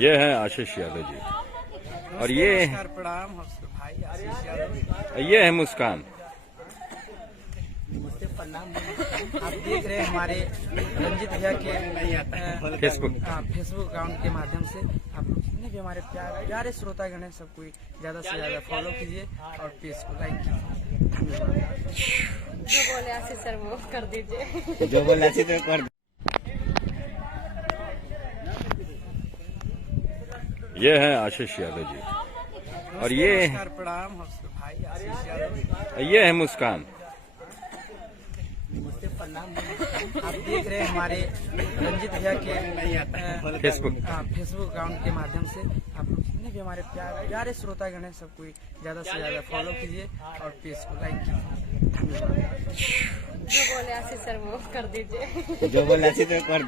ये है आशीष यादव जी और ये प्रणाम भाई आशीष यादव। ये है मुस्कान। नमस्ते प्रणाम। आप देख रहे हैं हमारे रंजित भैया के फेसबुक अकाउंट के माध्यम से आप लोग जितने भी हमारे प्यारे श्रोतागण हैं सबको ज्यादा से ज्यादा फॉलो कीजिए और पेज को लाइक कीजिए। जो बोले आशीष सर वो कर दीजिए। जो बोले आशीष सर कर। ये है आशीष यादव जी और ये प्रणाम भाई आशीष यादव। ये है मुस्कान। नमस्ते प्रणाम। आप देख रहे हैं हमारे रंजित भैया के फेसबुक अकाउंट के माध्यम से आप लोग जितने भी हमारे प्यारे श्रोतागण हैं सबको ज्यादा से ज्यादा फॉलो कीजिए और पेज को लाइक कीजिए। जो बोले आशीष सर वो कर दीजिए। जो बोले आशीष सर कर।